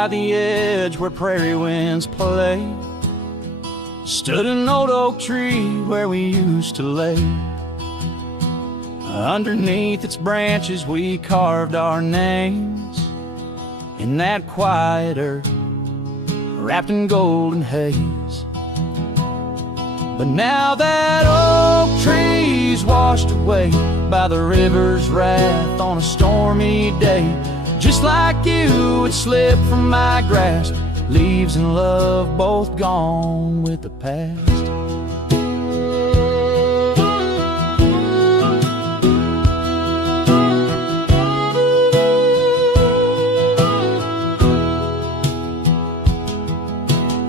by the edge where prairie winds play, stood an old oak tree where we used to lay. Underneath its branches we carved our names in that quiet earth wrapped in golden haze. But now that oak tree's washed away by the river's wrath on a stormy day, just like you, it slipped from my grasp, leaves and love both gone with the past.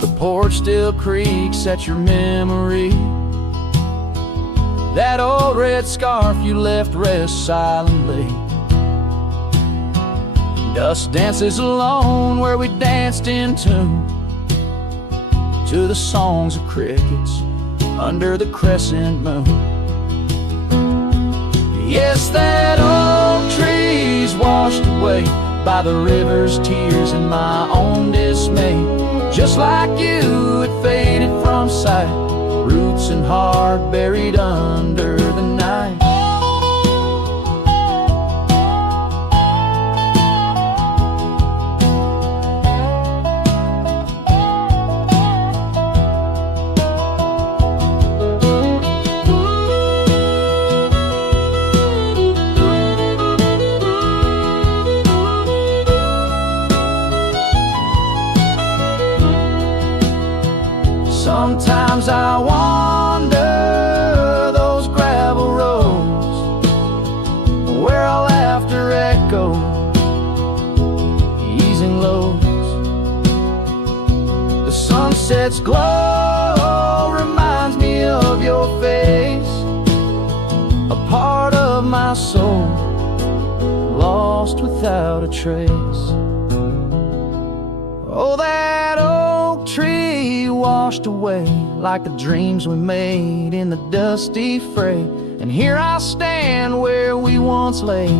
The porch still creaks at your memory. That old red scarf you left rests silently. Dust dances alone where we danced in tune to the songs of crickets under the crescent moon. Yes, that old tree's washed away by the river's tears and my own dismay. Just like you, it faded from sight, roots and heart buried under the night. Sometimes I wander those gravel roads where our laughter echoes, easing lows. The sunset's glow reminds me of your face, a part of my soul lost without a trace. Oh, that oak tree washed away like the dreams we made in the dusty fray. And here I stand where we once lay,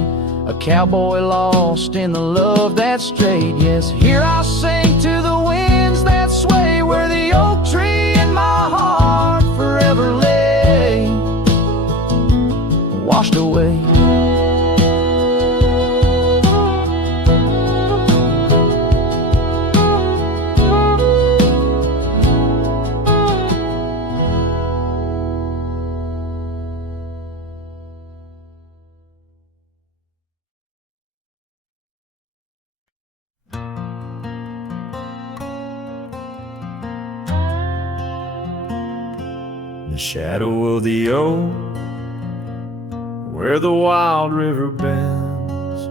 a cowboy lost in the love that strayed. Yes, here I sing to the winds that sway where the oak tree in my heart forever lay, washed away. The shadow of the oak, where the wild river bends,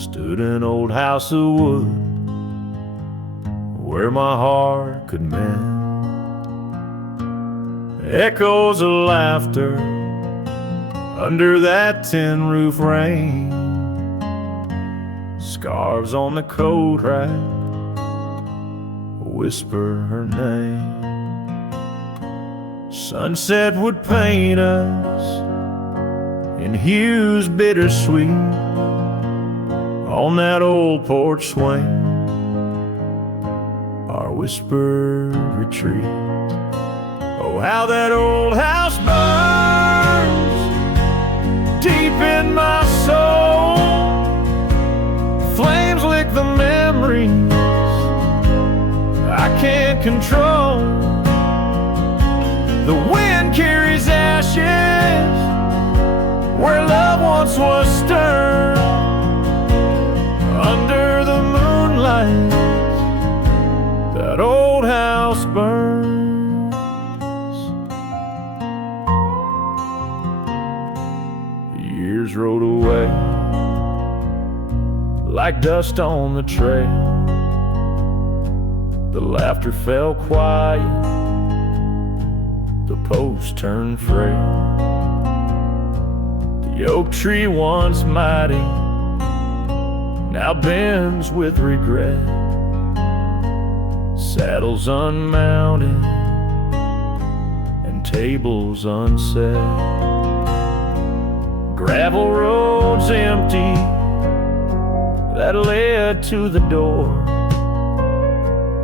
stood an old house of wood where my heart could mend. Echoes of laughter under that tin roof rain, scarves on the coat rack whisper her name. Sunset would paint us in hues bittersweet on that old porch swing, our whispered retreat. Oh, how that old house burns deep in my soul. Flames lick the memories I can't control. The wind carries ashes where love once was stirred. Under the moonlight, that old house burns. Years rode away like dust on the trail. The laughter fell quiet, the post turned frail. The oak tree once mighty now bends with regret. Saddles unmounted and tables unset. Gravel roads empty that led to the door.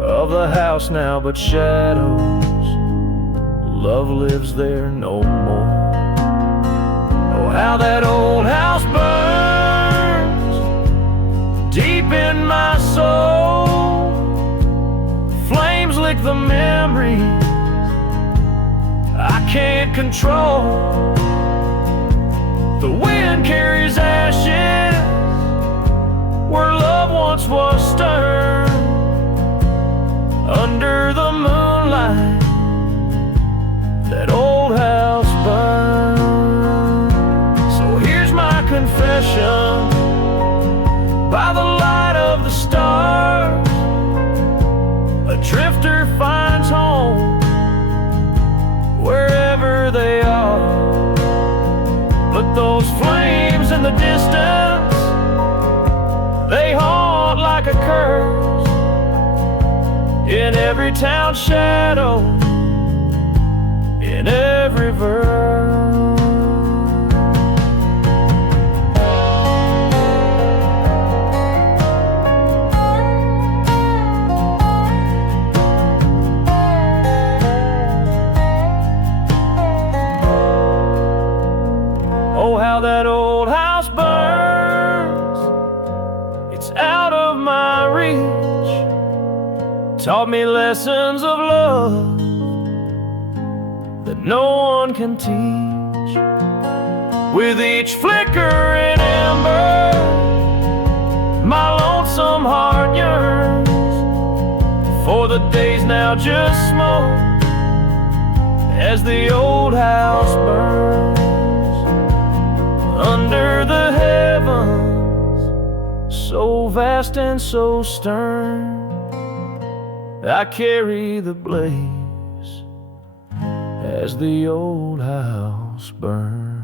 of the house now but shadows. Love lives there no more. Oh, how that old house burns deep in my soul. Flames lick the memories I can't control. The wind carries ashes where love once was stirred. Under the moonlight, that old house burns. So here's my confession, by the light of the stars, a drifter finds home wherever they are. But those flames in the distance, they haunt like a curse in every town shadow, in every verse. Oh, how that old house burns, it's out of my reach. Taught me lessons of love that no one can teach. With each flickering ember, my lonesome heart yearns for the days now just smoke as the old house burns. Under the heavens, so vast and so stern, I carry the blaze as the old house burns.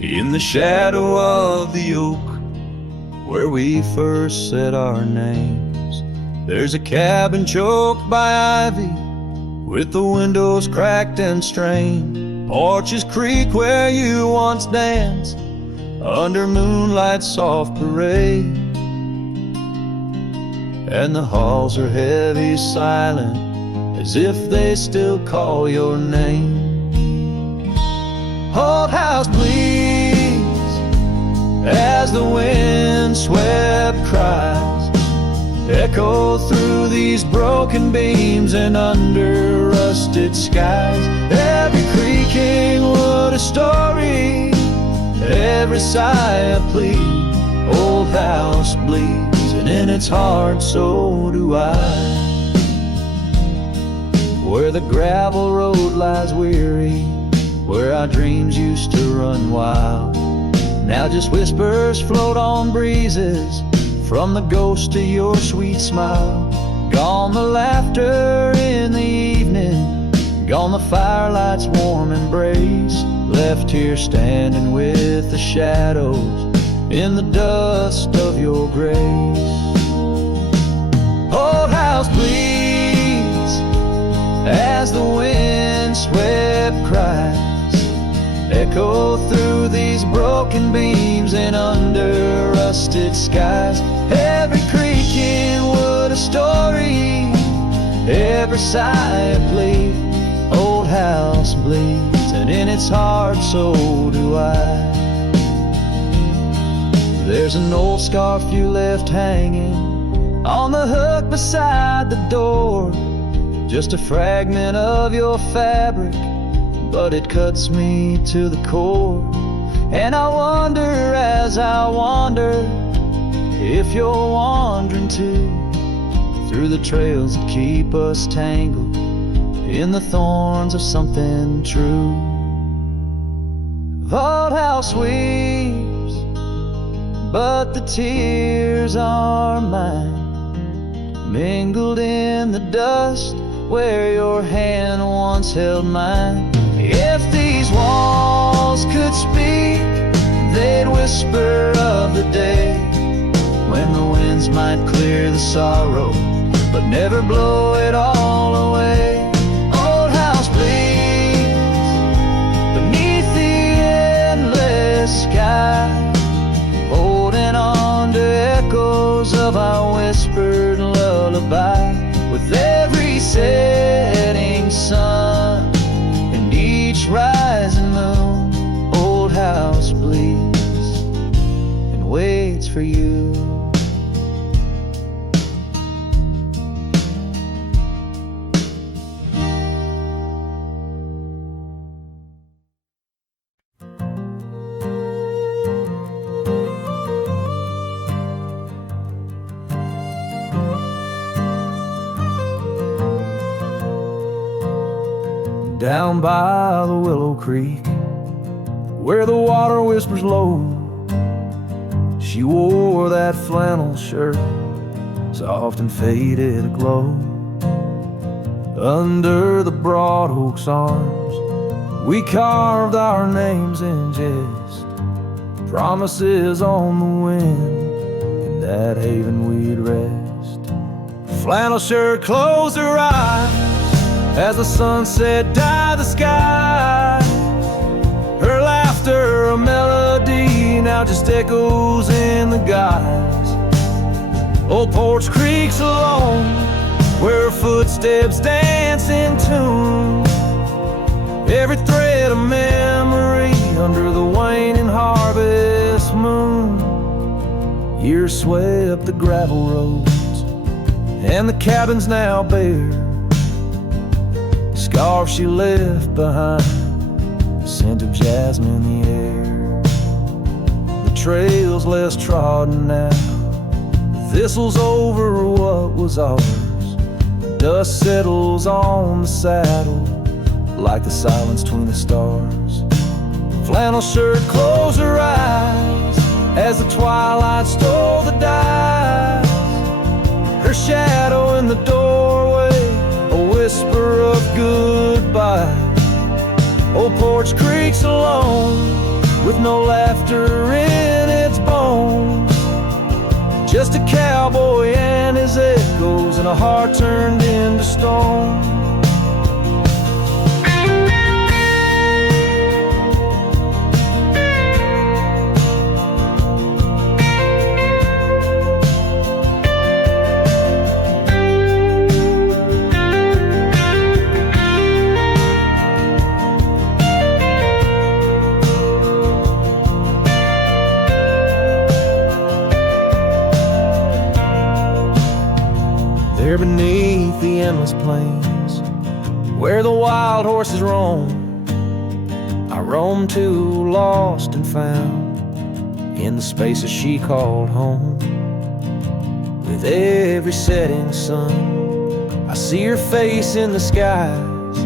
In the shadow of the oak, where we first said our names, there's a cabin choked by ivy, with the windows cracked and strained. Porches creak where you once danced, under moonlight's soft parade. And the halls are heavy, silent, as if they still call your name. Old house bleeds as the wind-swept cries echo through these broken beams and under rusted skies. Every creaking wood a story, every sigh a plea. Old house bleeds, and in its heart so do I. Where the gravel road lies weary, where our dreams used to run wild, now just whispers float on breezes from the ghost of your sweet smile. Gone the laughter in the evening, gone the firelight's warm embrace, left here standing with the shadows in the dust of your grace. Old house bleeds as the wind-swept cries echo through these broken beams and under rusted skies. Every creaking wood a story, every sigh a plea. Old house bleeds, and in its heart so do I. There's an old scarf you left hanging on the hook beside the door, just a fragment of your fabric, but it cuts me to the core. And I wonder as I wander if you're wandering too, through the trails that keep us tangled in the thorns of something true. Old house weeps, but the tears are mine, mingled in the dust where your hand once held mine. If these walls could speak, they'd whisper of the day when the winds might clear the sorrow but never blow it all away. Old house bleeds beneath the endless sky, holding on to echoes of our whispered lullaby. With every setting sun and each rising moon, old house bleeds and waits for you. Down by the Willow Creek, where the water whispers low, she wore that flannel shirt, soft and faded aglow. Under the broad oak's arms, we carved our names in jest, promises on the wind, in that haven we'd rest. Flannel shirt closed her eyes as the sunset dyed the sky. Her laughter, a melody, now just echoes in the guise. Old Porch creaks alone, where her footsteps dance in tune. Every thread of memory under the waning harvest moon. Years swept the gravel roads, and the cabins now bare scarf she left behind, the scent of jasmine in the air. The trail's less trodden now, the thistle's over what was ours. The dust settles on the saddle like the silence between the stars. Flannel shirt closed her eyes as the twilight stole the dice. Her shadow in the doorway, a whisper of goodbye. Old Porch creaks alone, with no laughter in its bones. Just a cowboy and his echoes, and a heart turned into stone. There beneath the endless plains, where the wild horses roam, I roam too, lost and found, in the spaces she called home. With every setting sun, I see her face in the skies,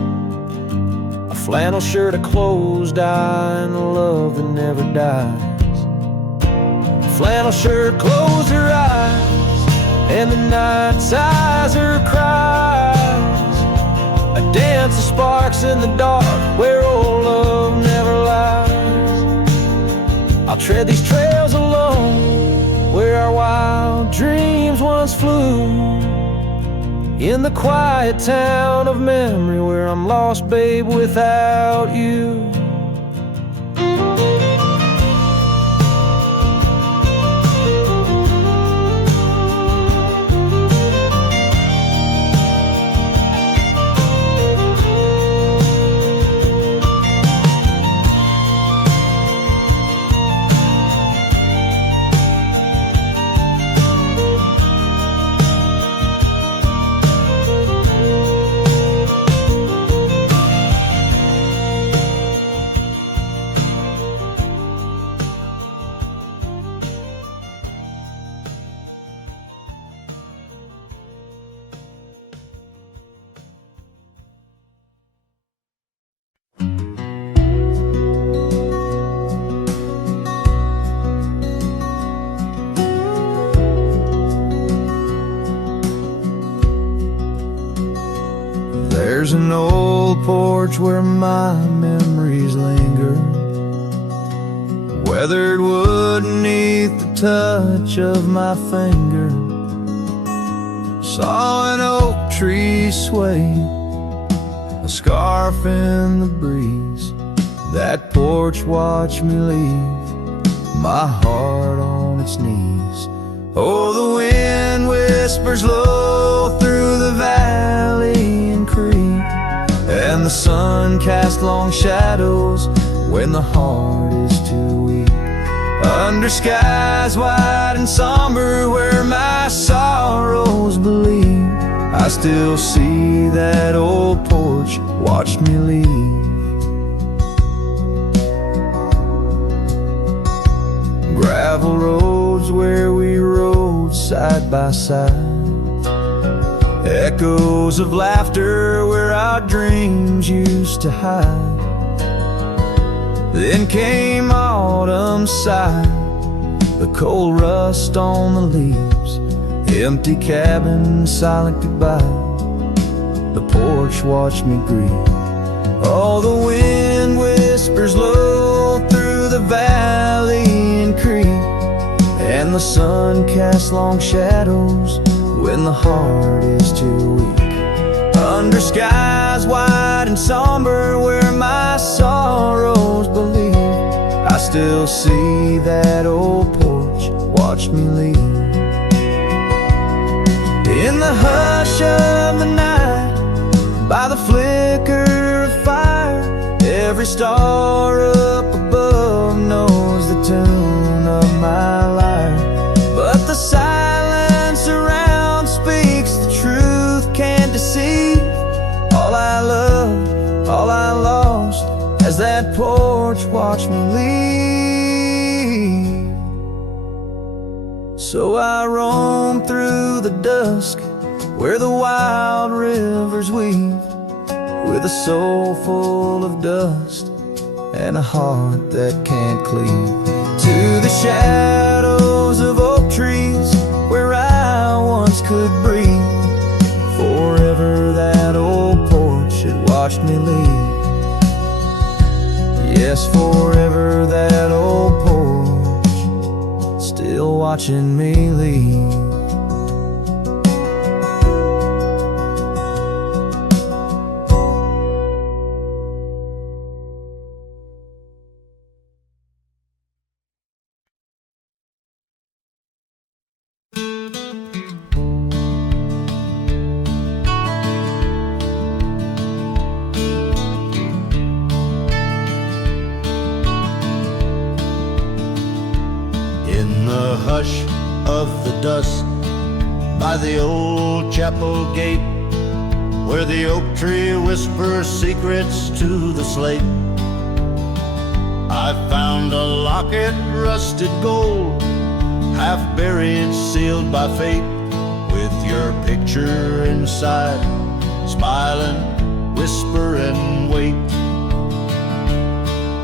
a flannel shirt, a closed eye, and a love that never dies. Flannel shirt closed her eyes, and the night sighs her cries. A dance of sparks in the dark, where old love never lies. I'll tread these trails alone, where our wild dreams once flew. In the quiet town of memory, where I'm lost, babe, without you. There's an old porch where my memories linger, weathered wood beneath the touch of my finger. Saw an trees sway, a scarf in the breeze. That porch watched me leave, my heart on its knees. Oh, the wind whispers low through the valley and creek, and the sun casts long shadows when the heart is too weak. Under skies wide and somber where my sorrows believe, I still see that old porch watch me leave. Gravel roads where we rode side by side, echoes of laughter where our dreams used to hide. Then came autumn's sigh, the cold rust on the leaves, empty cabin, silent goodbye. The porch watched me grieve. Oh, the wind whispers low through the valley and creek, and the sun casts long shadows when the heart is too weak. Under skies wide and somber where my sorrows believe, I still see that old porch watch me leave. In the hush of the night, by the flicker of fire, every star up above knows the tune of my lyre. But the silence around speaks the truth, can't deceive. All I loved, all I lost, as that porch watched me leave. So I roam through the dusk where the wild rivers weave, with a soul full of dust and a heart that can't cleave. To the shadows of oak trees where I once could breathe, forever that old porch had watched me leave. Yes, forever that old porch still watching me leave. Hush of the dusk by the old chapel gate, where the oak tree whispers secrets to the slate, I found a locket, rusted gold, half buried, sealed by fate, with your picture inside, smiling, whispering, wait.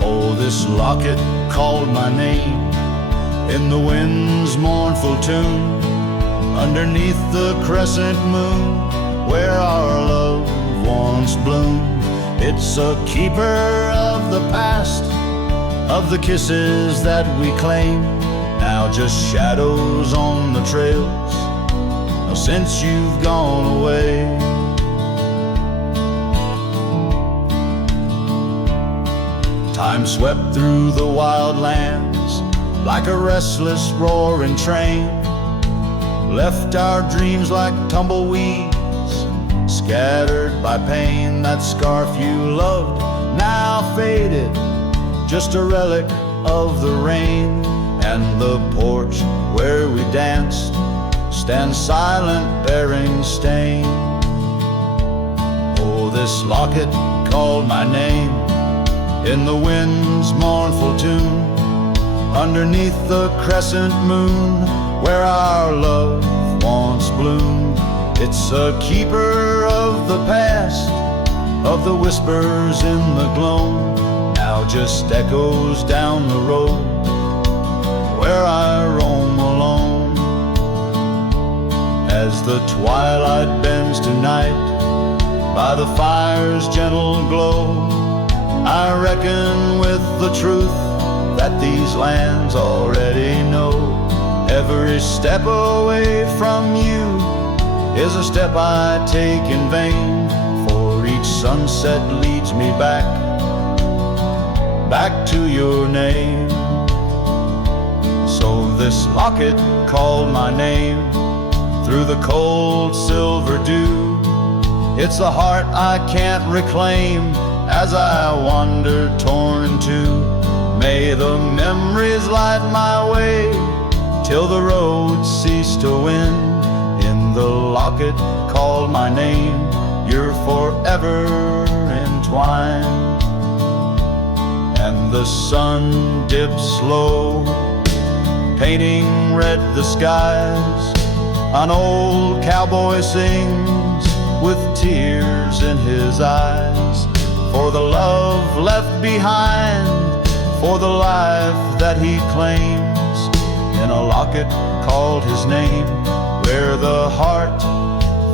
Oh, this locket called my name in the wind's mournful tune, underneath the crescent moon, where our love once bloomed. It's a keeper of the past, of the kisses that we claim, now just shadows on the trails, since you've gone away. Time swept through the wild lands like a restless roaring train, left our dreams like tumbleweeds, scattered by pain. That scarf you loved, now faded, just a relic of the rain. And the porch where we danced stands silent, bearing stain. Oh, this locket called my name in the wind's mournful tune, underneath the crescent moon, where our love once bloomed. It's a keeper of the past, of the whispers in the gloam, now just echoes down the road, where I roam alone. As the twilight bends tonight, by the fire's gentle glow, I reckon with the truth that these lands already know. Every step away from you is a step I take in vain, for each sunset leads me back to your name. So this locket called my name through the cold silver dew. It's the heart I can't reclaim as I wander torn in two. May the memories light my way till the road cease to wind. In the locket called my name, you're forever entwined. And the sun dips low, painting red the skies. An old cowboy sings with tears in his eyes, for the love left behind, for the life that he claims. In a locket called his name, where the heart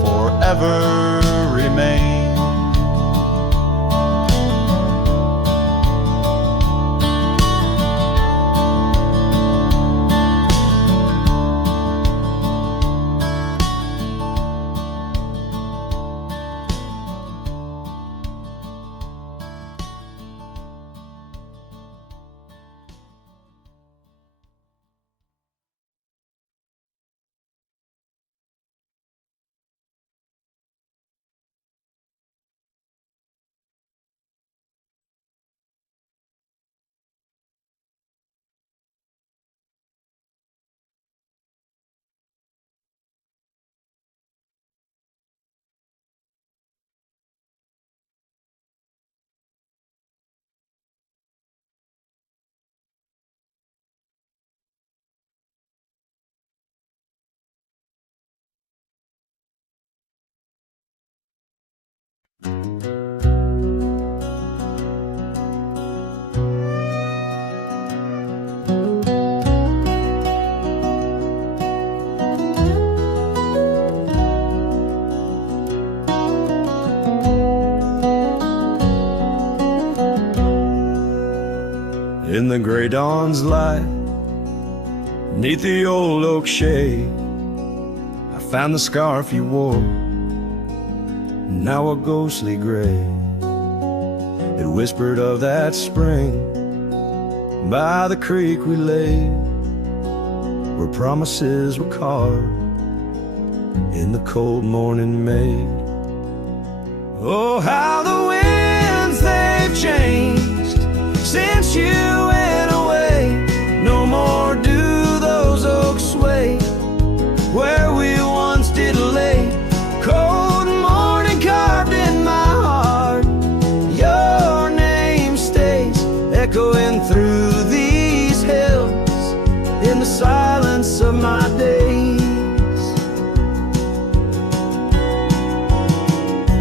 forever remains. In the gray dawn's light, neath the old oak shade, I found the scarf you wore, now a ghostly gray. It whispered of that spring by the creek we lay, where promises were carved in the cold morning made. Oh, how the winds they've changed since you went away. No more do those oaks sway where we once did lay. Cold morning carved in my heart, your name stays echoing through these hills in the silence of my days.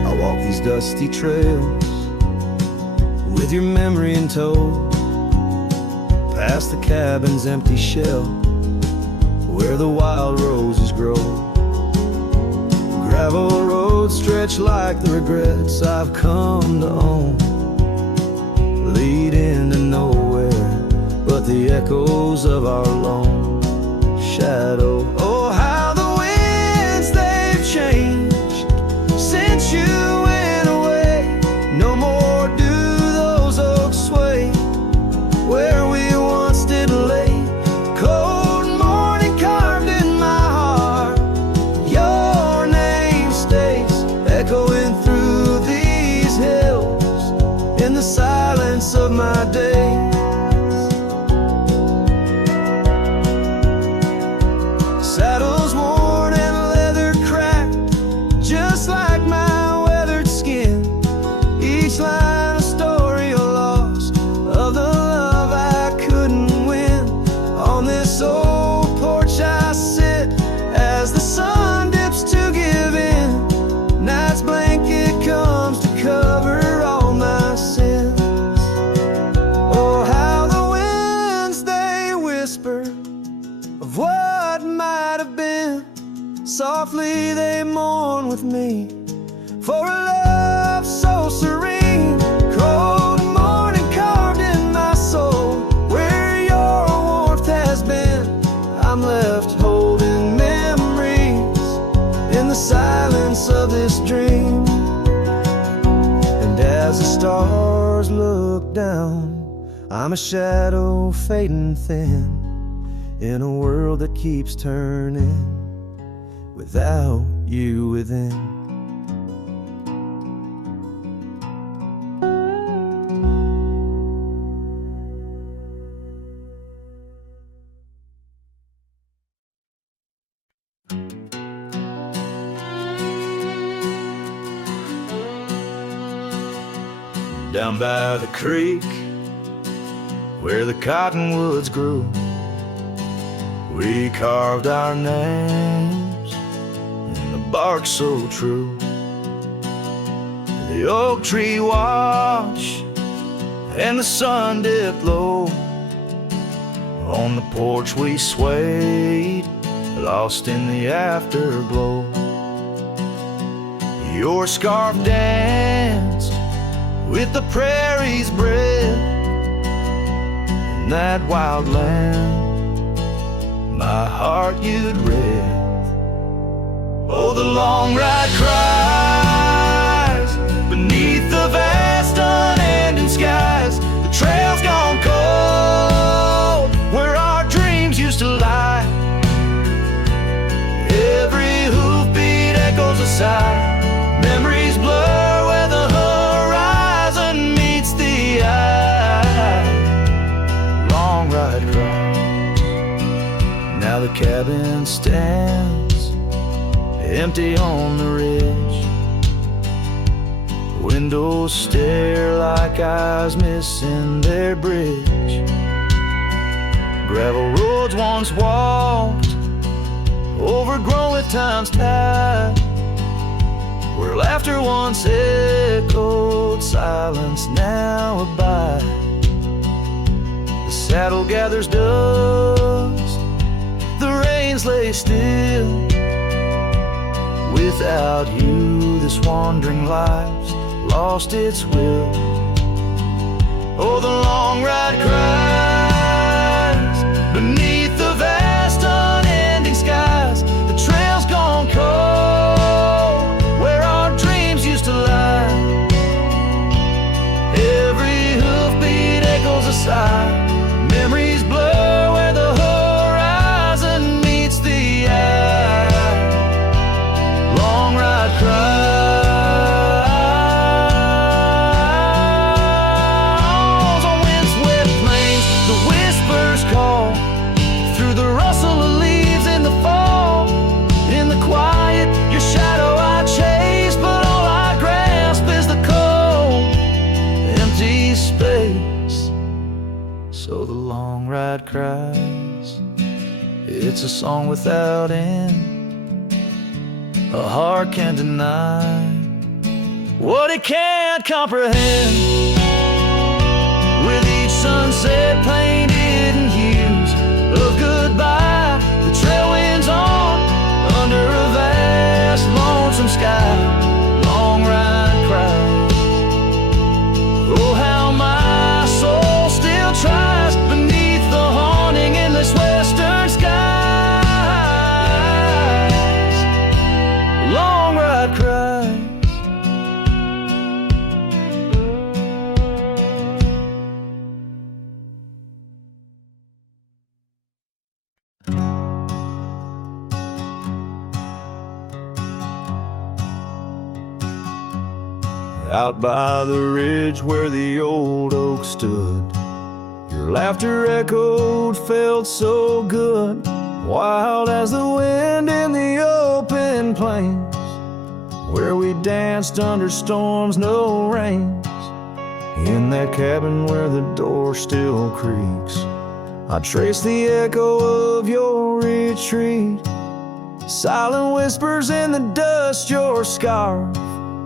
I walk these dusty trails with your memory in tow, past the cabin's empty shell where the wild roses grow. Gravel roads stretch like the regrets I've come to own, leading to nowhere but the echoes of our lone shadow. Oh, how the winds they've changed since you went away. No more do those oaks sway where we once did lay. Cold morning carved in my heart, your name stays echoing through these hills in the silence of my days. Saddles worn and leather cracked, just like my weathered skin. Each line a story of loss, of the love I couldn't win. On this old porch I sit as the sun dips to give in. Night's blanket comes to cover all my sins. Oh, how the winds they whisper of what might have been. Softly they mourn with me for a love so serene. Cold morning carved in my soul where your warmth has been. I'm left holding memories in the silence of this dream. And as the stars look down, I'm a shadow fading thin in a world that keeps turning without you within. Down by the creek, where the cottonwoods grew, we carved our names in the bark so true. The oak tree watch and the sun dipped low. On the porch we swayed, lost in the afterglow. Your scarf danced with the prairie's breath. In that wild land, my heart you'd read. Oh, the long ride cries beneath the vast unending skies. The trail's gone cold where our dreams used to lie. Every hoofbeat echoes a sigh. Memories blur where the horizon meets the eye. Long ride cries. Now the cabin stands empty on the ridge. Windows stare like eyes missing their bridge. Gravel roads once walked, overgrown with time's tide. Where laughter once echoed, silence now abide. The saddle gathers dust, the reins lay still. Without you, this wandering life's lost its will. Oh, the long ride cries beneath the vast unending skies. The trail's gone cold where our dreams used to lie. Every hoofbeat echoes a sigh. Memories blur where the horizon meets the eye. Long ride cries on windswept plains. The whispers call through the rustle of leaves in the fall. In the quiet, your shadow I chase, but all I grasp is the cold, empty space. So the long ride cries. It's a song without end. A heart can't deny what it can't comprehend. With each sunset painted in hues of goodbye, the trail winds on under a vast lonesome sky. Long ride cries. Oh, how my soul still tries beneath the haunting endless western skies. Long ride cries. Out by the ridge where the old oak stood, your laughter echoed, felt so good. Wild as the wind in the open plains, where we danced under storms, no rains. In that cabin where the door still creaks, I trace the echo of your retreat. Silent whispers in the dust, your scarf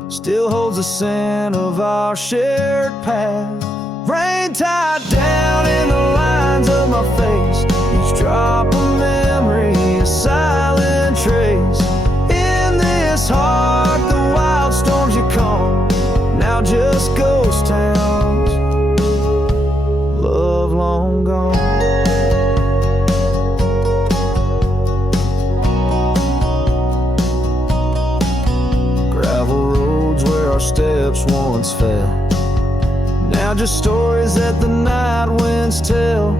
still holds the scent of our shared path. Rain tied down in the lines of my face, each drop of memory a silent trace. In this heart the wild storms you calm, now just ghost towns, love long gone. steps once fell. Now just stories that the night winds tell.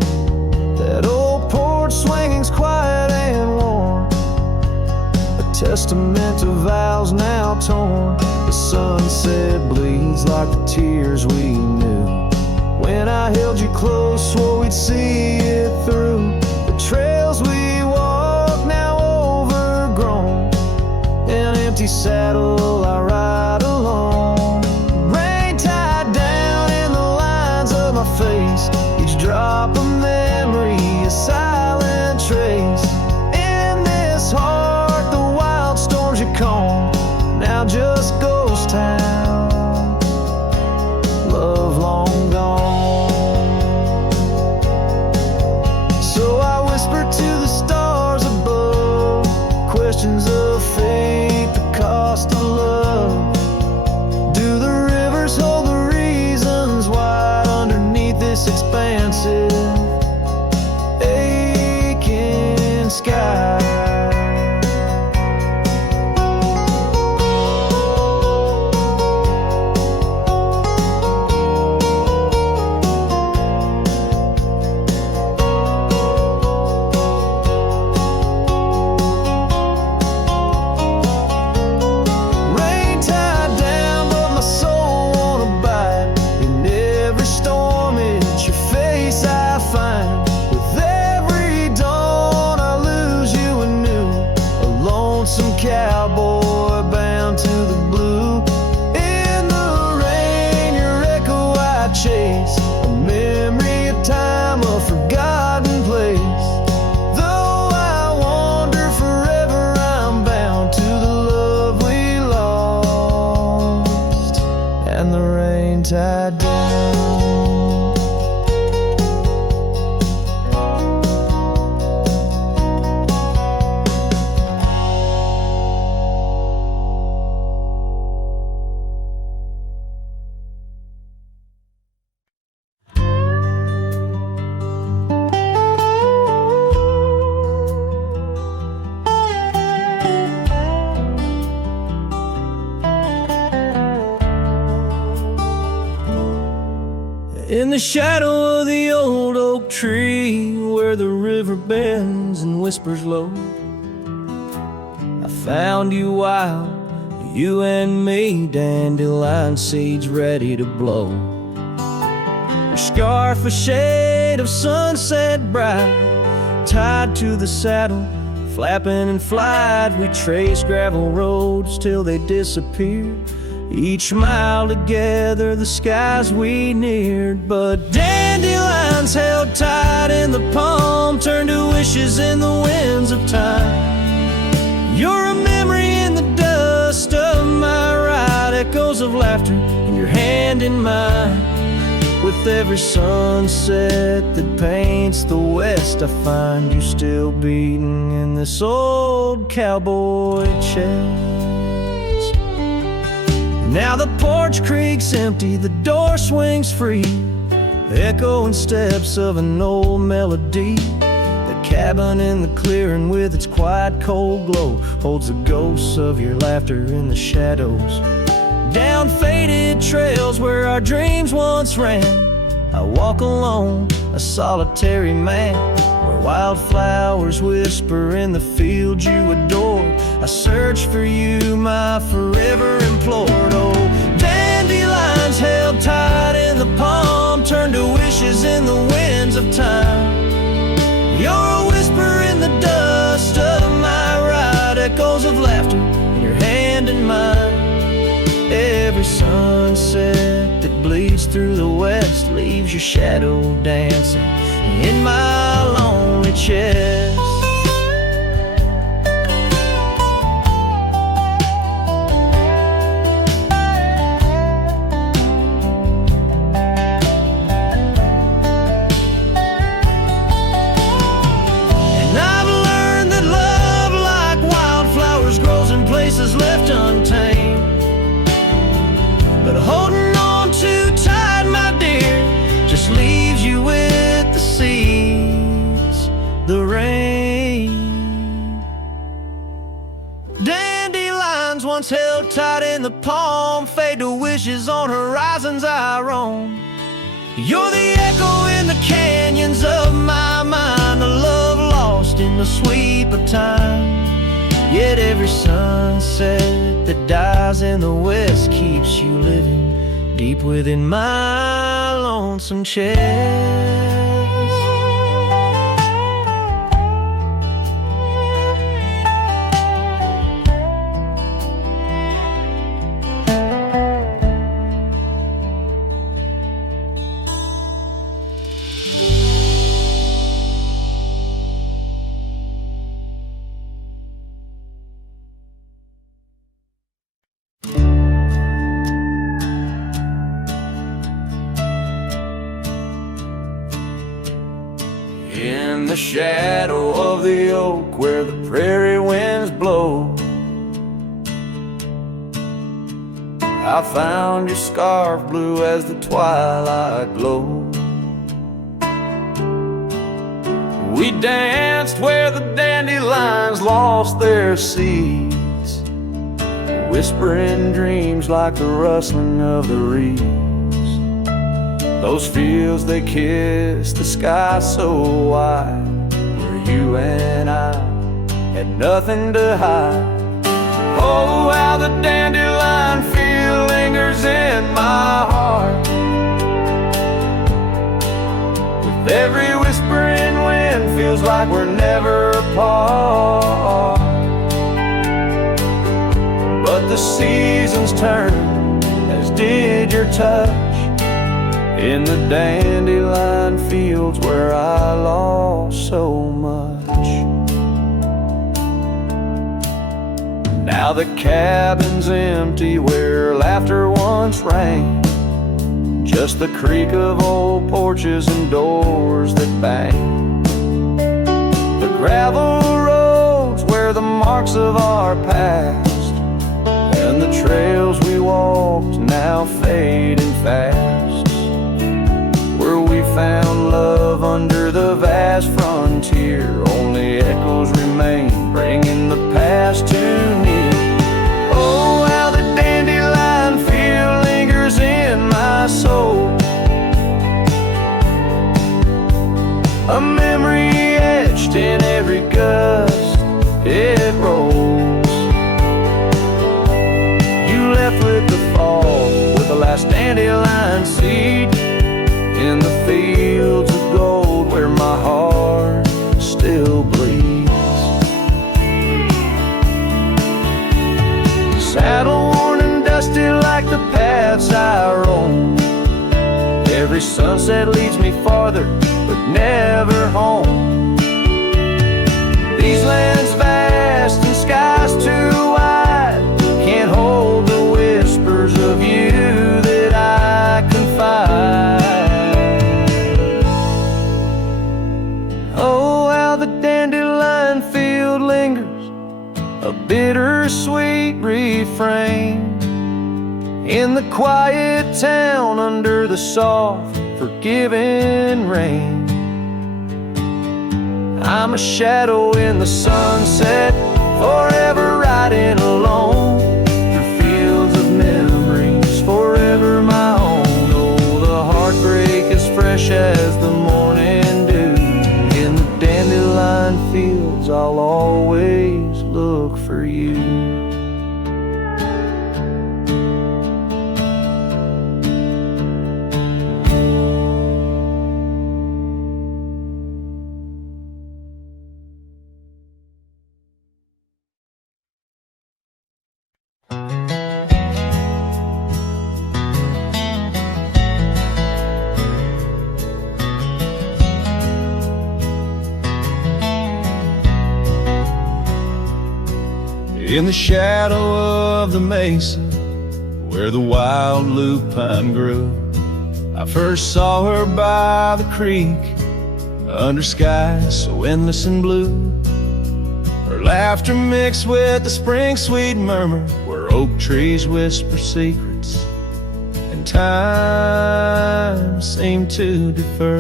That old porch swinging's quiet and warm, a testament to vows now torn. The sunset bleeds like the tears we knew. When I held you close, swore we'd see it through. The trails we walk now overgrown, an empty saddle I ride alone. Rain tied down in the lines of my face, each drop of memory a silent trace. In this heart the wild storms you calm, now just ghost town, love long gone. So I whisper to the stars above, questions of fate, the cost of love. Do the rivers hold the reasons why underneath this expansive aching sky? Cowboy bound to the blue. In the rain your echo I chase, a memory of time, a forgotten place. Though I wander forever, I'm bound to the love we lost and the rain tied down. In the shadow of the old oak tree, where the river bends and whispers low, I found you wild, you and me, dandelion seeds ready to blow. Your scarf a shade of sunset bright, tied to the saddle, flapping in flight. We traced gravel roads till they disappeared, each mile together the skies we neared. But dandelions held tight in the palm turned to wishes in the winds of time. You're a memory in the dust of my ride, echoes of laughter in your hand in mine. With every sunset that paints the west, I find you still beating in this old cowboy chest. Now the porch creaks empty, the door swings free, echoing steps of an old melody. The cabin in the clearing with its quiet cold glow holds the ghosts of your laughter in the shadows. Down faded trails where our dreams once ran, I walk alone, a solitary man, where wildflowers whisper in the fields you adore. I search for you, my forever implored. Oh, dandelions held tight in the palm turned to wishes in the winds of time. You're a whisper in the dust of my ride, echoes of laughter in your hand in mine. Every sunset that bleeds through the west leaves your shadow dancing in my lonely chest. And I've learned that love, like wildflowers, grows in places left untamed. But holding on too tight, my dear, just leaves you with the seeds, the rain. once held tight in the palm fade to wishes on horizons I roam. You're the echo in the canyons of my mind, a love lost in the sweep of time. Yet every sunset that dies in the west keeps you living deep within my lonesome chest. In the shadow of the oak where the prairie winds blow, I found your scarf blue as the twilight glowed. We danced where the dandelions lost their seeds, whispering dreams like the rustling of the reeds. Those fields, they kissed the sky so wide, where you and I had nothing to hide. Oh, how the dandelion feel lingers in my heart. With every whispering wind feels like we're never apart. But the seasons turned, as did your touch, in the dandelion fields where I lost so much. Now the cabin's empty where laughter once rang, just the creak of old porches and doors that bang. The gravel roads where the marks of our past, and the trails we walked now fading fast. Where we found love under the vast frontier, only echoes remain, bringing the past too near. Oh, how the dandelion feel lingers in my soul, a memory etched in every gust it rolls. You left with the fall, with the last dandelion seed, in the fields of gold where my heart still bleeds. Saddle worn and dusty like the paths I roam, every sunset leads me farther but never home. These lands vast and skies too wide can't hold the whispers of you that I confide. Oh, how the dandelion field lingers, a bittersweet refrain, in the quiet town under the soft, forgiving rain. I'm a shadow in the sunset, forever riding alone, through fields of memories, forever my own. Oh, the heartbreak is fresh as the morning dew, in the dandelion fields I'll always look for you. In the shadow of the mesa where the wild lupine grew, I first saw her by the creek, under skies so endless and blue. Her laughter mixed with the spring sweet murmur, where oak trees whisper secrets and time seemed to defer.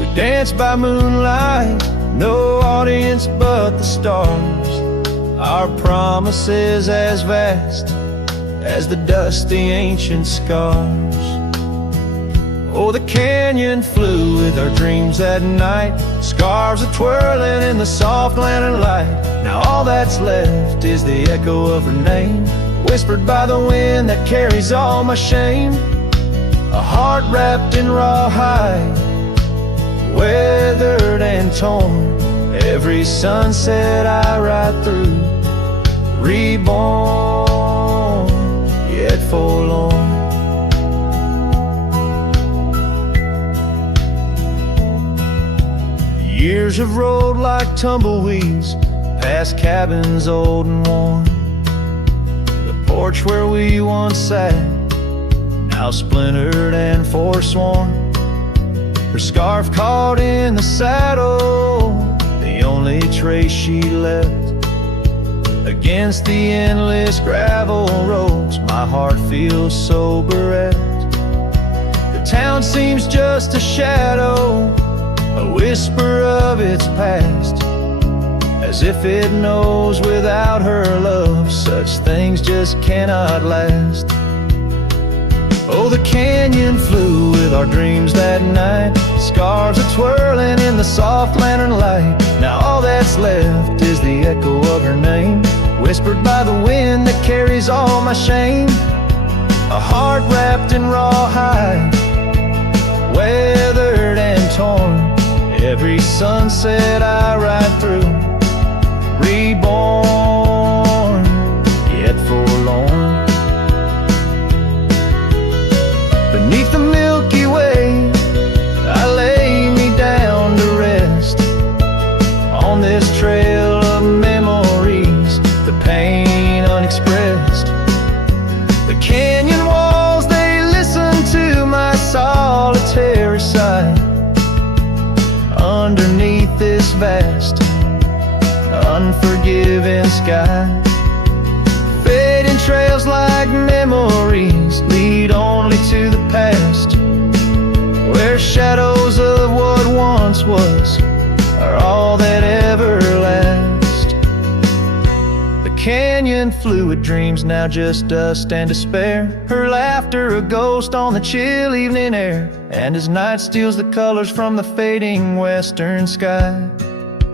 We danced by moonlight, no audience but the stars. Our promise is as vast as the dusty ancient scars. Oh, the canyon flew with our dreams that night, scarves are twirling in the soft lantern light. Now all that's left is the echo of her name, whispered by the wind that carries all my shame. A heart wrapped in rawhide, weathered and torn. Every sunset I ride through, reborn, yet forlorn. Years have rolled like tumbleweeds past cabins old and worn. The porch where we once sat, now splintered and forsworn. Her scarf caught in the saddle, the only trace she left. Against the endless gravel roads, my heart feels so bereft. The town seems just a shadow, a whisper of its past, as if it knows without her love such things just cannot last. Oh, the canyon flew with our dreams that night, scarves are twirling in the soft lantern light. Now all that's left is the echo of her name, whispered by the wind that carries all my shame. A heart wrapped in rawhide, weathered and torn. Every sunset I ride through, reborn, yet forlorn. Beneath the Milky Way, I lay me down to rest on this trail of memories, the pain unexpressed. The canyon walls, they listen to my solitary sigh. Underneath this vast, unforgiving sky, fading trails like memories lead only to the past, where shadows of what once was are all that ever last. The canyon flew with dreams, now just dust and despair, her laughter a ghost on the chill evening air. And as night steals the colors from the fading western sky,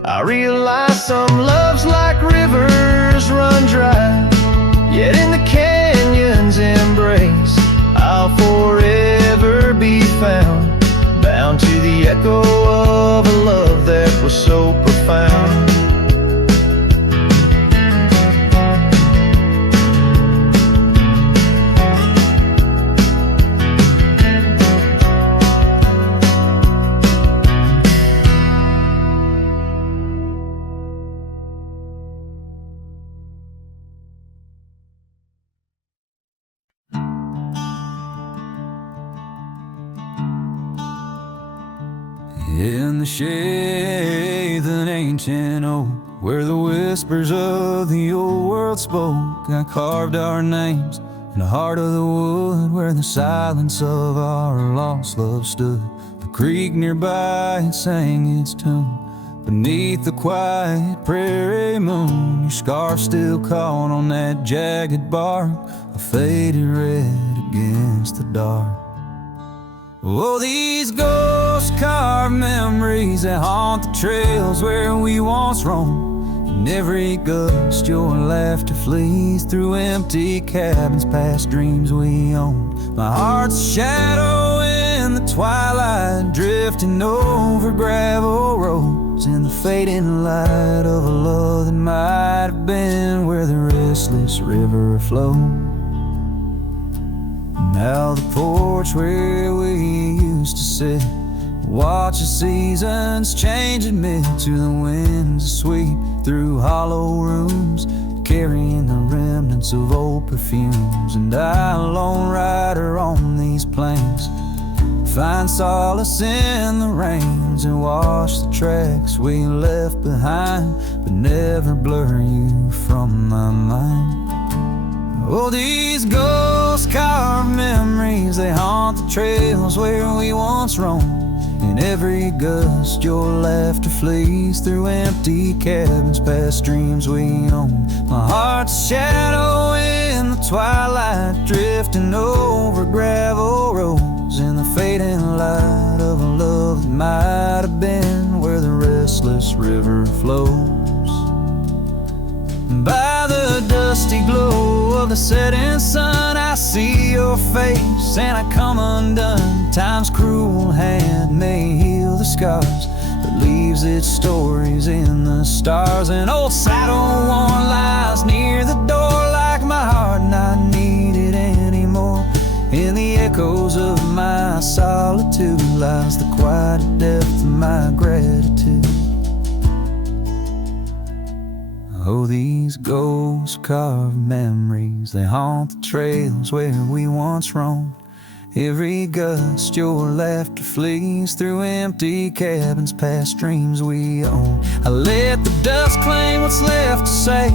I realize some loves like rivers run dry, yet in the canyon's embrace I'll forever be found, bound to the echo of a love that was so profound. In the shade of an ancient oak, where the whispers of the old world spoke, I carved our names in the heart of the wood, where the silence of our lost love stood. The creek nearby, it sang its tune beneath the quiet prairie moon. Your scarf still caught on that jagged bark, a faded red against the dark. Oh, these ghost-carved memories that haunt the trails where we once roamed. In every gust, your laughter flees through empty cabins past dreams we owned. My heart's a shadow in the twilight, drifting over gravel roads, in the fading light of a love that might have been where the restless river flowed. Now the porch where we used to sit, watch the seasons change amid to the winds that sweep through hollow rooms, carrying the remnants of old perfumes. And I, lone rider on these plains, find solace in the rains and wash the tracks we left behind, but never blur you from my mind. Oh, these ghost-carved memories, they haunt the trails where we once roamed. In In every gust, your laughter flees through empty cabins past dreams we own. My heart's a shadow in the twilight, drifting over gravel roads in the fading light of a love that might have been where the restless river flows. By the dusty glow of the setting sun, I see your face and I come undone. Time's cruel hand may heal the scars, but leaves its stories in the stars. An old saddle worn lies near the door like my heart not needed anymore. In the echoes of my solitude lies the quiet depth of my gratitude. Oh, these ghost-carved memories, they haunt the trails where we once roamed. Every gust, your laughter flees through empty cabins past dreams we own. I let the dust claim what's left to say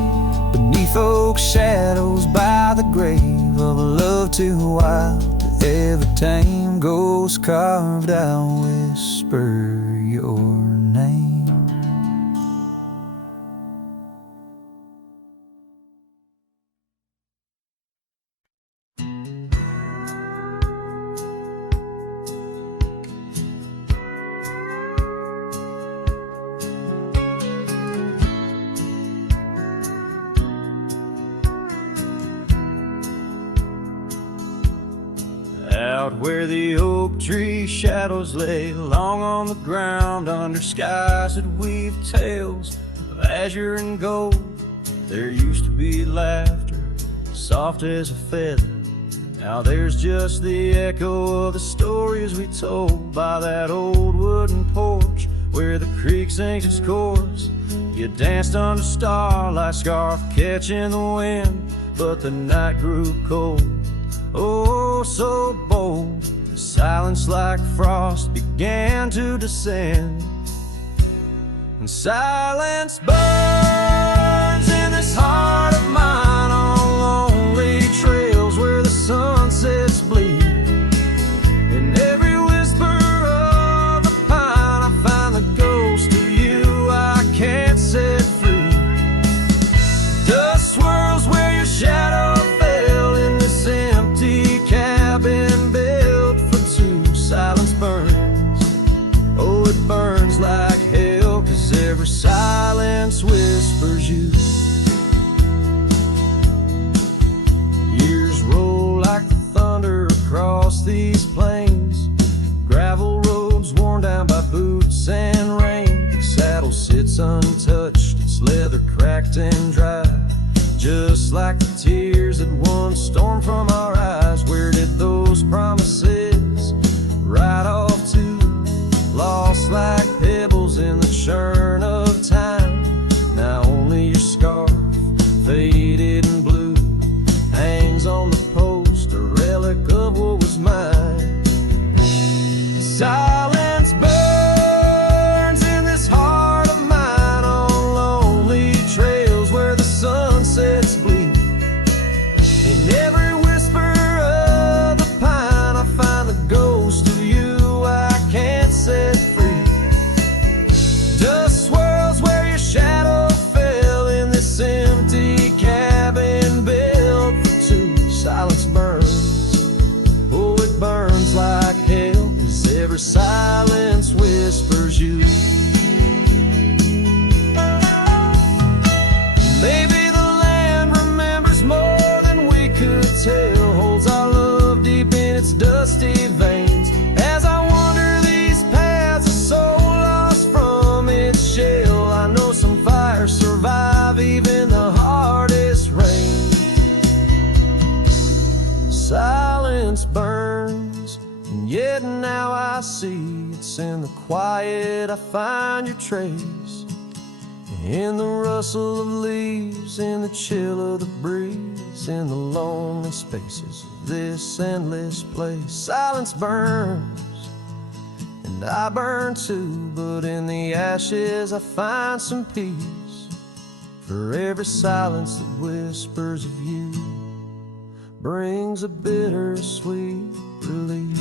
beneath oak shadows by the grave of a love too wild to ever tame. Ghost carved, I'll whisper your name. Out where the oak tree shadows lay long on the ground, under skies that weave tales of azure and gold, there used to be laughter soft as a feather. Now there's just the echo of the stories we told by that old wooden porch where the creek sings its chorus. You danced under starlight, scarf catching the wind, but the night grew cold, oh so bold. The silence like frost began to descend, and silence burns in this heart of mine on lonely trails where the sunsets bleed. In every whisper of the pine I find the ghost of you I can't set free. Dust swirls where your shadow fell in this empty cabin built for two. Silence burns, oh it burns like hell, 'cause every silence whispers you. Years roll like the thunder across these plains, gravel roads worn down by boots and rain. The saddle sits untouched, its leather cracked and dry, just like the tears that once stormed from our eyes. Where did those promises ride off to? Lost like pebbles in the churn of time. Now only your scarf, faded and blue, hangs on the post, a relic of what was mine. Silence burns in this heart of mine on lonely trails where the sunsets bleed. In every whisper of the pine I find the ghost of you I can't set free. Dust swirls where your shadow fell in this empty cabin built for two. Silence burns, oh it burns like hell, 'cause every silence whispers you. Maybe the land remembers more than we could tell, holds our love deep in its dusty veins. As I wander these paths, a soul lost from its shell, I know some fires survive even the hardest rain. Silence burns, and yet now I see it's in the quiet I find your trace. In the rustle of leaves, in the chill of the breeze, in the lonely spaces of this endless place. Silence burns, and I burn too, but in the ashes I find some peace. For every silence that whispers of you brings a bittersweet release.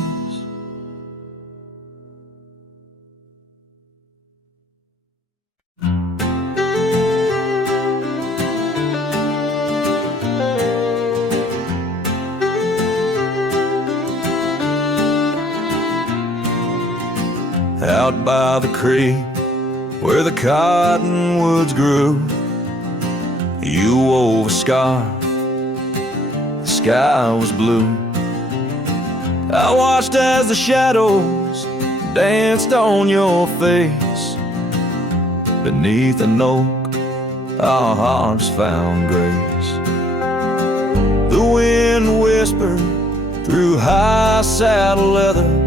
by the creek where the cottonwoods grew. You wove a scarf, the sky was blue. I watched as the shadows danced on your face. Beneath an oak, our hearts found grace. The wind whispered through high saddle leather,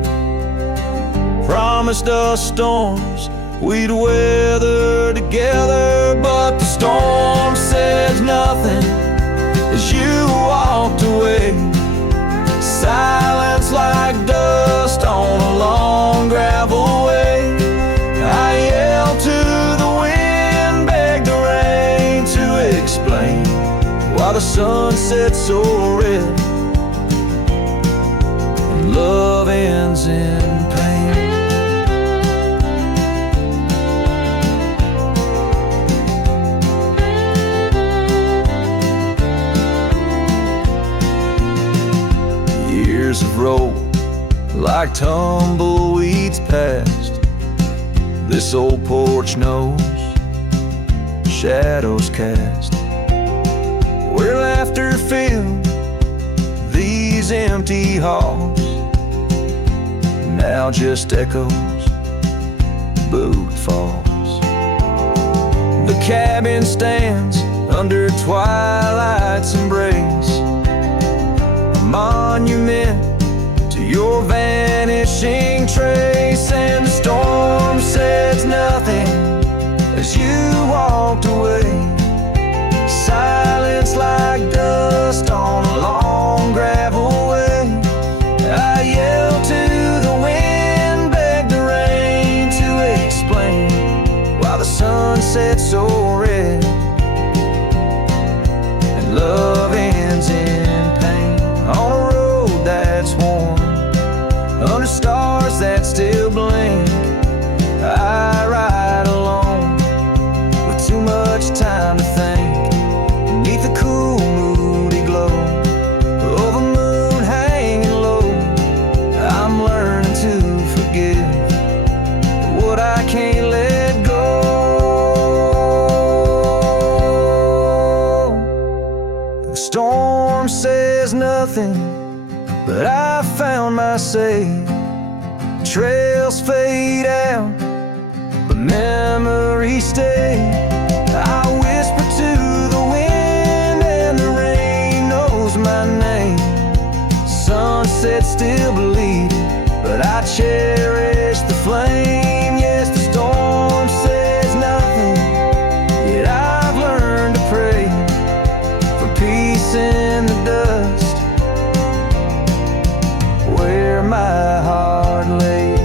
promised us storms we'd weather together. But the storm says nothing as you walked away. Silence like dust on a long gravel way. I yelled to the wind, begged the rain to explain why the sun sets so red and love ends in pain. Years have rolled like tumbleweeds past. This old porch knows shadows cast, where laughter filled these empty halls. Now just echoes, boot falls. The cabin stands under twilight's embrace, a monument to your vanishing trace. And the storm says nothing as you walked away. Silence like dust on a long gravel way. I yelled to the wind, begged the rain to explain why the sun sets so red and love ends in pain. On a road that's worn, under stars that still blink, I ride alone with too much time to think. Beneath the cool, moody glow of a moon hanging low, I'm learning to forgive what I can't let go. The storm says nothing, but I found my say. Trails fade out, but memories stay. I whisper to the wind and the rain knows my name. Sunset still bleeding, but I cherish the flame. Yes, the storm says nothing, yet I've learned to pray for peace in the dust where my heart lays.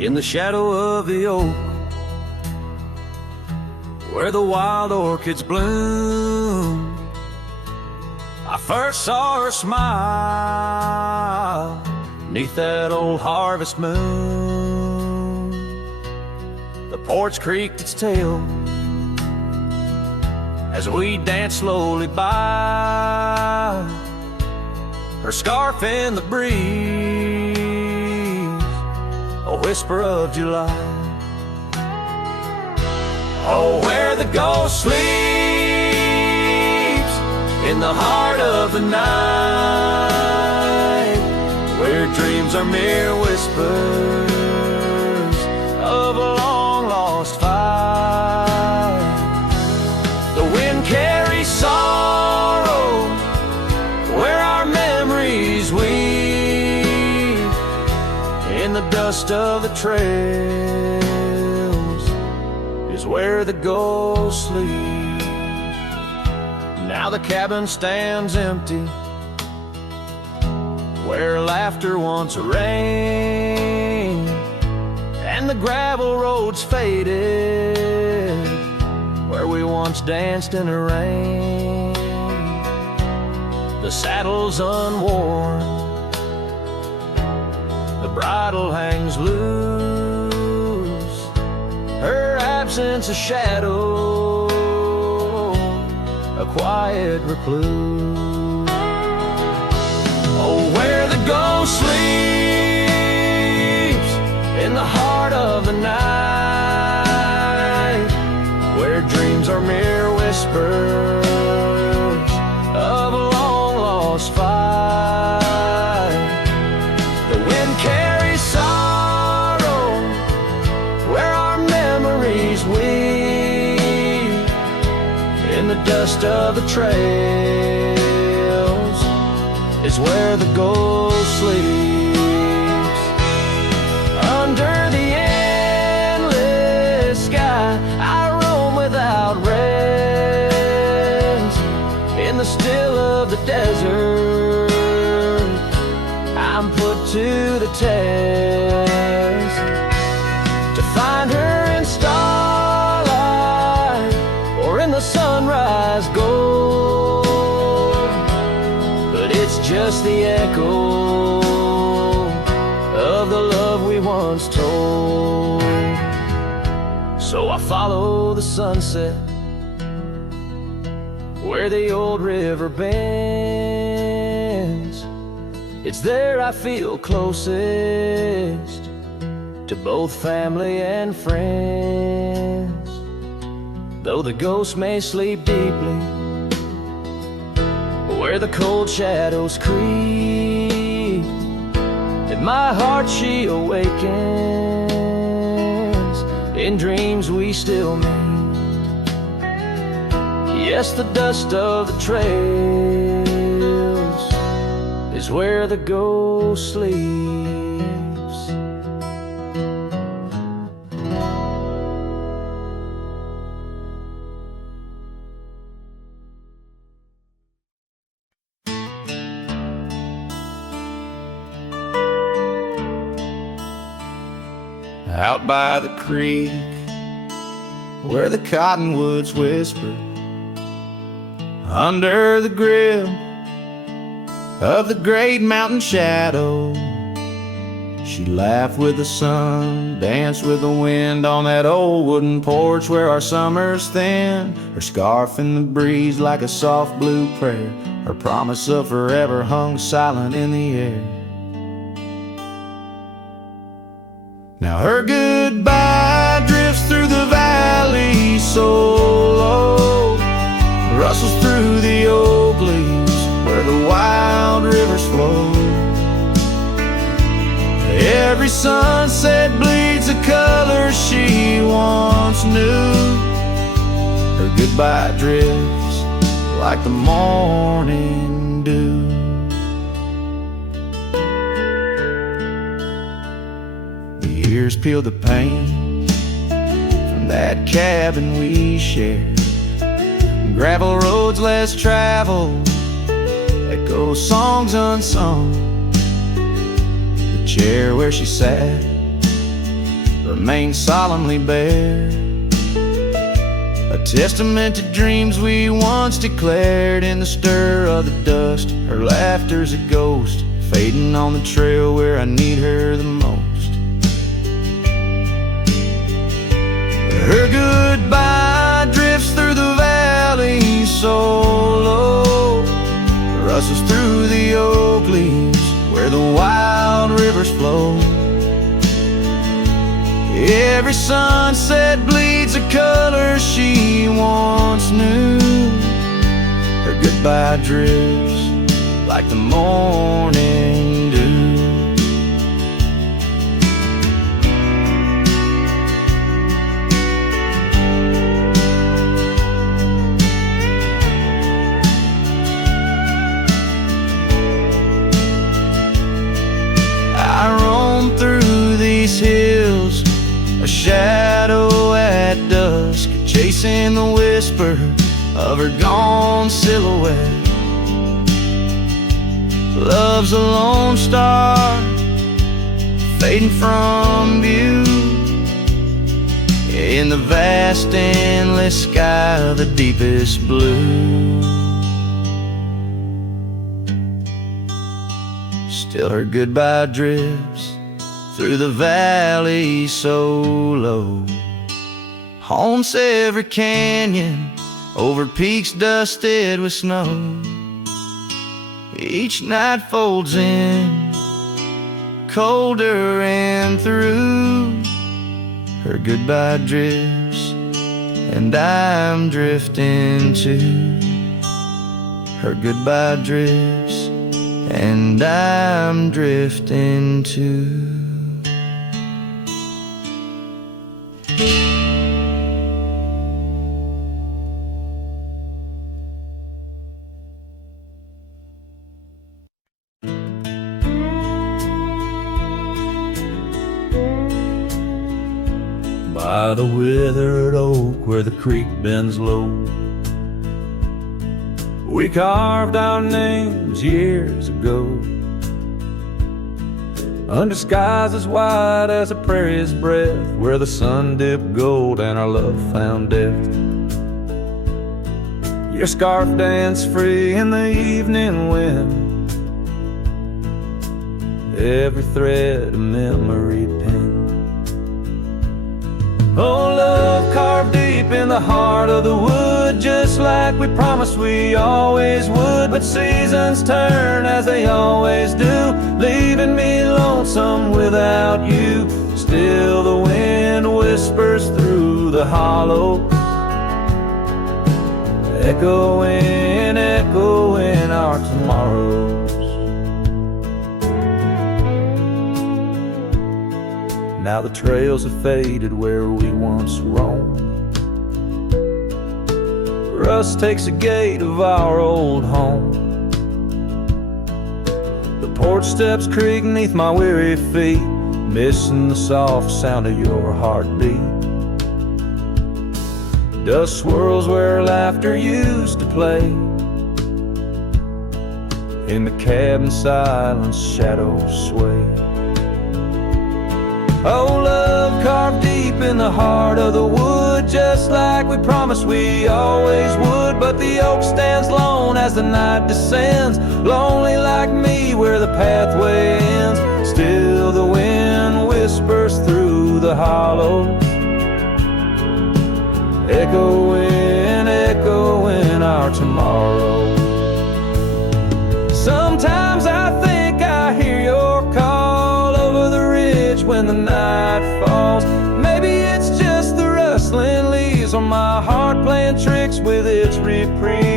In the shadow of the oak, where the wild orchids bloom, I first saw her smile 'neath that old harvest moon. The porch creaked its tail as we danced slowly by, her scarf in the breeze, a whisper of July. Oh, where the ghost sleeps in the heart of the night, where dreams are mere whispers of a long-lost fight. The wind carries sorrow where our memories weave, in the dust of the trails is where the ghost sleeps. Now the cabin stands empty, where laughter once reigned, and the gravel roads faded, where we once danced in the rain. The saddle's unworn, the bridle hangs loose, her absence a shadow, a quiet recluse. Oh, where the ghost sleeps in the heart of the night, where dreams are mere whispers of a long-lost fight. The wind carries sorrow where our memories weep, in the dust of the trails is where the ghost sleeps. Under the endless sky I roam without rest, in the still of the desert I'm put to the test, to find her in starlight or in the sunrise gold. But it's just the echo of the love we once told. So I follow the sunset where the old river bends. It's there I feel closest to both family and friends. Though the ghost may sleep deeply where the cold shadows creep, in my heart she awakens, in dreams we still meet. Yes, the dust of the trails is where the ghost sleeps. Out by the creek, where the cottonwoods whisper, under the grip of the great mountain shadow, she laughed with the sun, danced with the wind on that old wooden porch where our summers thin. Her scarf in the breeze like a soft blue prayer, her promise of forever hung silent in the air. Now her goodbye drifts through the valley so low, rustles through the oak leaves where the wild rivers flow. Every sunset bleeds a color she once knew. Her goodbye drifts like the morning dew. Years peeled the paint from that cabin we shared, gravel roads less traveled, echo songs unsung. The chair where she sat remained solemnly bare, a testament to dreams we once declared. In the stir of the dust, her laughter's a ghost, fading on the trail where I need her the most. Her goodbye drifts through the valley so low, rustles through the oak leaves where the wild rivers flow. Every sunset bleeds a color she once knew. Her goodbye drifts like the morning dew. Hills, a shadow at dusk, chasing the whisper of her gone silhouette. Love's a lone star fading from view in the vast endless sky of the deepest blue. Still her goodbye drifts through the valley so low, haunts every canyon over peaks dusted with snow. Each night folds in colder and through, her goodbye drifts and I'm drifting too. Her goodbye drifts and I'm drifting too. By the withered oak where the creek bends low, we carved our names years ago, under skies as wide as a prairie's breath, where the sun dipped gold and our love found death. Your scarf danced free in the evening wind, every thread a memory pinned. Oh, love carved deep in the heart of the wood, just like we promised we always would. But seasons turn as they always do, leaving me lonesome without you. Still the wind whispers through the hollow, echoing, echoing our tomorrows. Now the trails have faded where we once roamed, rust takes the gate of our old home. The porch steps creak beneath my weary feet, missing the soft sound of your heartbeat. Dust swirls where laughter used to play, in the cabin silence shadows sway. Oh, love carved deep in the heart of the wood, just like we promised we always would. But the oak stands lone as the night descends, lonely like me where the pathway ends. Still the wind whispers through the hollows, echoing, echoing our tomorrow. Sometimes I think I hear your call over the ridge when the night falls. Maybe it's just the rustling leaves on my heart playing tricks with its reprieve.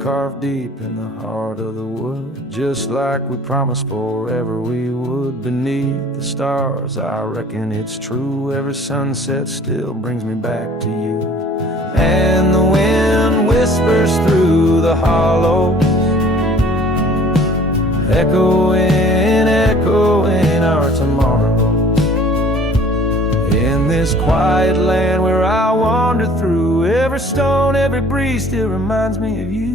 Carved deep in the heart of the wood, just like we promised forever we would. Beneath the stars, I reckon it's true, every sunset still brings me back to you. And the wind whispers through the hollow, echoing, echoing our tomorrows. In this quiet land where I wander through, every stone, every breeze still reminds me of you.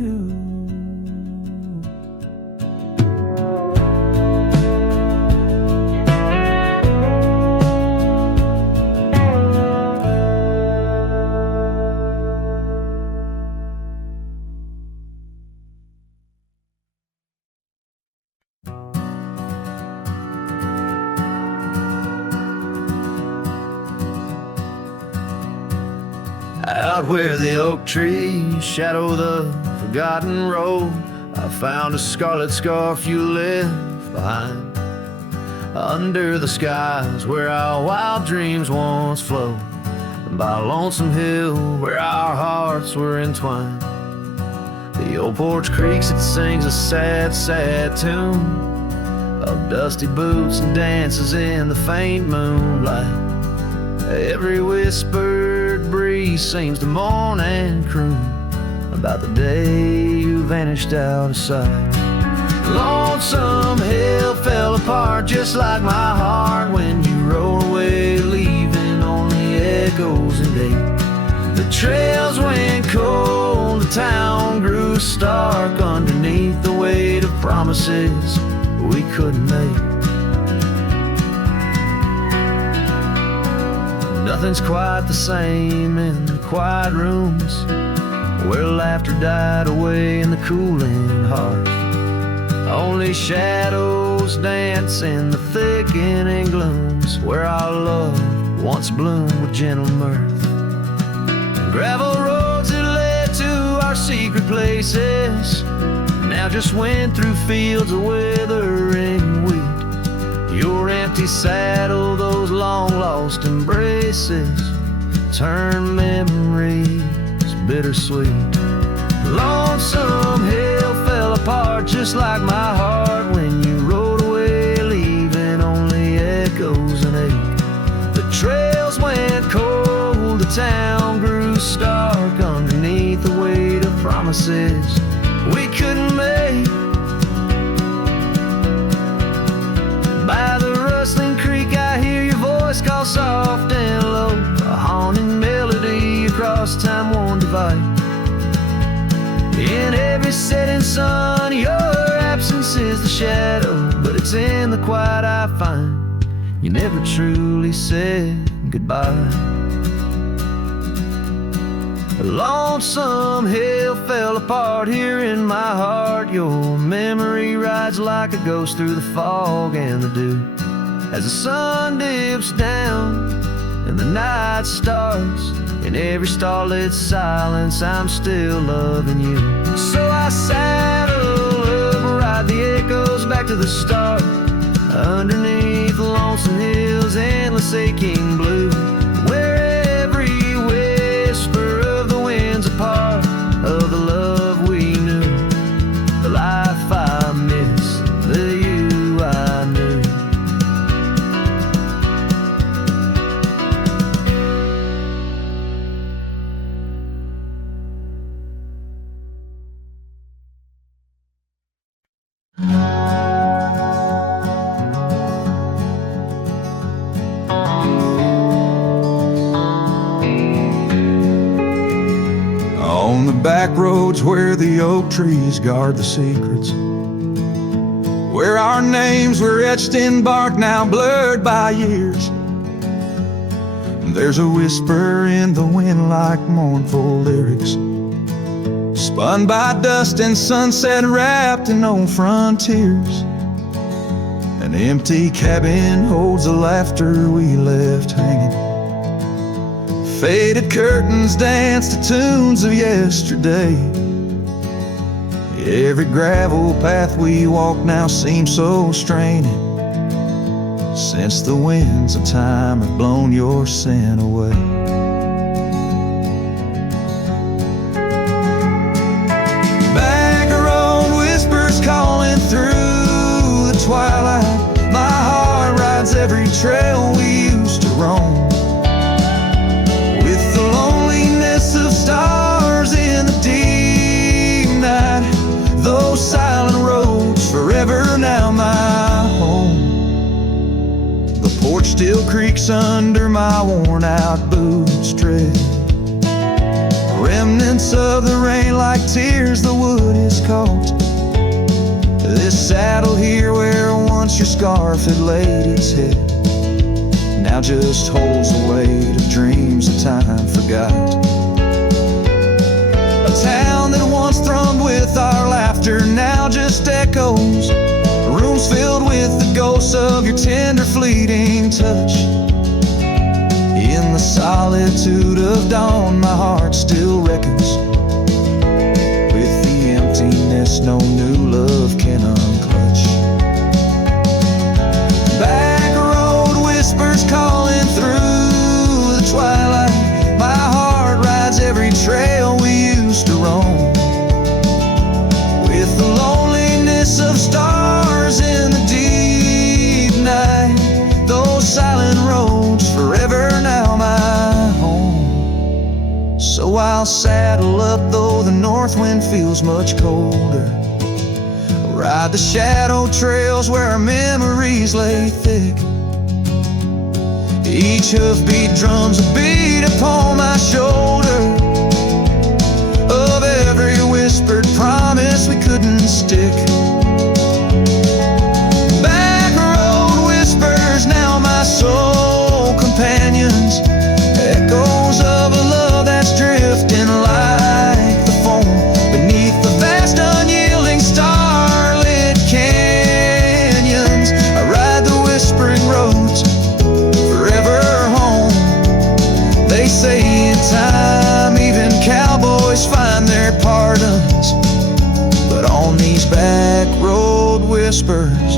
Out where the oak trees shadow the forgotten road, I found a scarlet scarf you left behind. Under the skies where our wild dreams once flowed, by a lonesome hill where our hearts were entwined. The old porch creaks, it sings a sad, sad tune of dusty boots and dances in the faint moonlight. Every whispered breeze breeze seems to mourn and croon about the day you vanished out of sight. Lonesome hill fell apart just like my heart when you rode away, leaving only echoes and ache. The trails went cold, the town grew stark underneath the weight of promises we couldn't make. Nothing's quite the same in the quiet rooms where laughter died away in the cooling heart. Only shadows dance in the thickening glooms where our love once bloomed with gentle mirth. Gravel roads that led to our secret places now just went through fields of withering wheat. Your empty saddle, those long lost embraces, turn memories bittersweet. Lonesome hill fell apart just like my heart when you rode away, leaving only echoes and ache. The trails went cold, the town grew stark underneath the weight of promises we couldn't make. By the rustling creek I hear your voice call soft and low, a haunting melody across time-worn divide. In every setting sun, your absence is the shadow, but it's in the quiet I find you never truly said goodbye. A lonesome hill fell apart here in my heart. Your memory rides like a ghost through the fog and the dew as the sun dips down and the night starts. In every starlit silence, I'm still loving you. So I saddle up, ride the echoes back to the start, underneath the lonesome hills, endless aching blue, where every whisper of the wind's a part of the love we knew, the life I miss, the you I knew. On the back roads where the oak trees guard the secrets, where our names were etched in bark now blurred by years, there's a whisper in the wind like mournful lyrics, spun by dust and sunset wrapped in old frontiers. An empty cabin holds the laughter we left hanging. Faded curtains dance to tunes of yesterday. Every gravel path we walk now seems so straining, since the winds of time have blown your sin away. Back road whispers calling through the twilight. My heart rides every trail we used to roam, the loneliness of stars in the deep night. Those silent roads forever now my home. The porch still creaks under my worn out boots tread. Remnants of the rain like tears the wood is caught. This saddle here where once your scarf had laid its head now just holds the weight of dreams that time forgot. A town that once thrummed with our laughter now just echoes. Rooms filled with the ghosts of your tender fleeting touch. In the solitude of dawn my heart still reckons with the emptiness no new love can unclutch. Back road whispers calling through the twilight. My heart rides every trail we used to roam, with the loneliness of stars in the deep night. Those silent roads forever now my home. south wind feels much colder. Ride the shadow trails where our memories lay thick. Each hoofbeat drums a beat upon my shoulder of every whispered promise we couldn't stick. Back road whispers, now my soul companions, echoes of a love that's drifting like the foam beneath the vast unyielding starlit canyons. I ride the whispering roads forever home. They say in time even cowboys find their pardons, but on these back road whispers